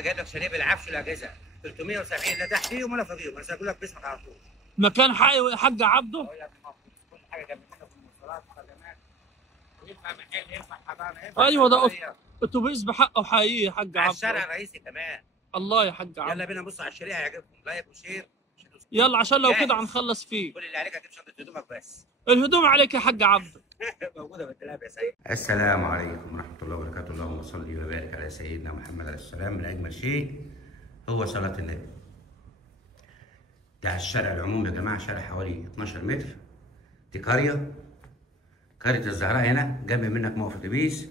جايب لك شاليه بالعفش والاجهزه 370، لا تحتيهم ولا فوقيهم، انا هقول لك باسمك على طول. مكان حي حاج عبده. اقول لك كل حاجه جنب منه في المواصلات والخدمات، وينفع محل ينفع حضانه ينفع ايوه ده صيدلية. اتوبيس بحقه حقيقي يا حاج على الشارع عبده. الرئيسي كمان. الله يا حاج يلا عبده. بينا نبص على الشاليه هيعجبكم، لايك وشير. يلا عشان لو كده جاهز. هنخلص فيه. كل اللي عليك هتجيب شنطه هدومك بس. الهدوم عليك يا حاج عبده. موجوده في الدولاب يا سيد. السلام عليكم ورحمه الله وبركاته، اللهم صل وبارك على سيدنا محمد عليه السلام. من اجمل شيء هو صلاه النبي. ده على الشارع العمومي يا جماعه، شارع حوالي 12 متر. دي قريه الزهراء، هنا جنب منك موقف اتوبيس.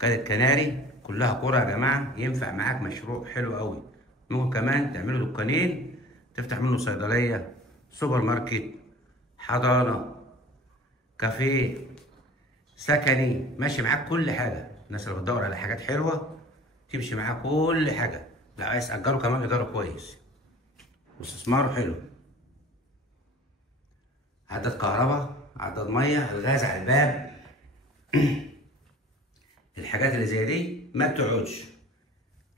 قريه كناري، كلها قرى يا جماعه. ينفع معاك مشروع حلو قوي. ممكن كمان تعملوا دكانين، تفتح منه صيدليه، سوبر ماركت، حضانه، كافيه، سكني، ماشي معاك كل حاجه. الناس اللي بتدور على حاجات حلوه تمشي معاك كل حاجه. لو عايز تأجره كمان إيجاره كويس واستثماره حلو. عداد كهرباء، عداد ميه، الغاز على الباب. الحاجات اللي زي دي ما بتقعدش،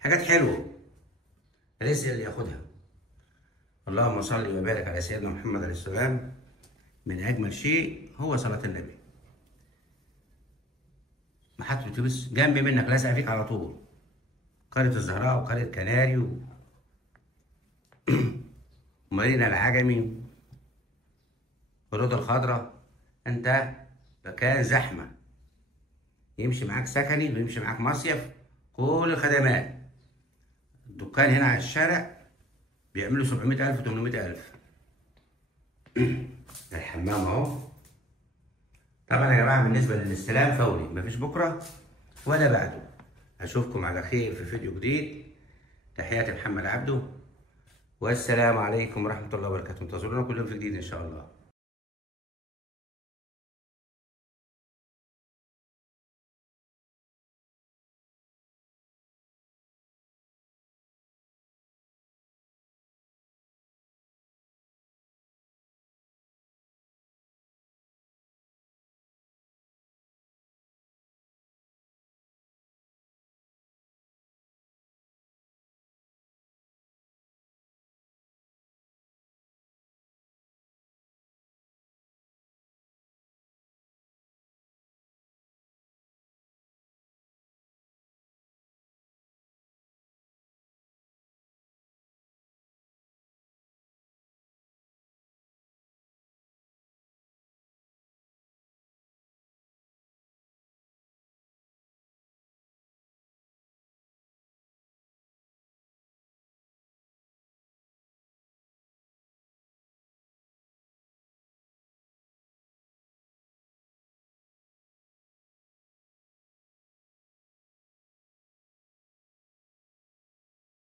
حاجات حلوه رزق اللي ياخدها. اللهم صل وبارك على سيدنا محمد عليه السلام. من اجمل شيء هو صلاه النبي. محطه اتوبيس جنب منك، لازقه فيك على طول. قريه الزهراء وقريه كناري ومدينه العجمي والروضه الخضراء. انت مكان زحمه، يمشي معاك سكني ويمشي معاك مصيف، كل الخدمات. الدكان هنا على الشارع بيعملوا 700,000 و800,000. ده الحمام اهو. طبعا يا جماعه بالنسبه للاستلام فوري، مفيش بكره ولا بعده. اشوفكم على خير في فيديو جديد. تحياتي محمد عبده، والسلام عليكم ورحمه الله وبركاته. انتظرونا كل يوم في جديد ان شاء الله.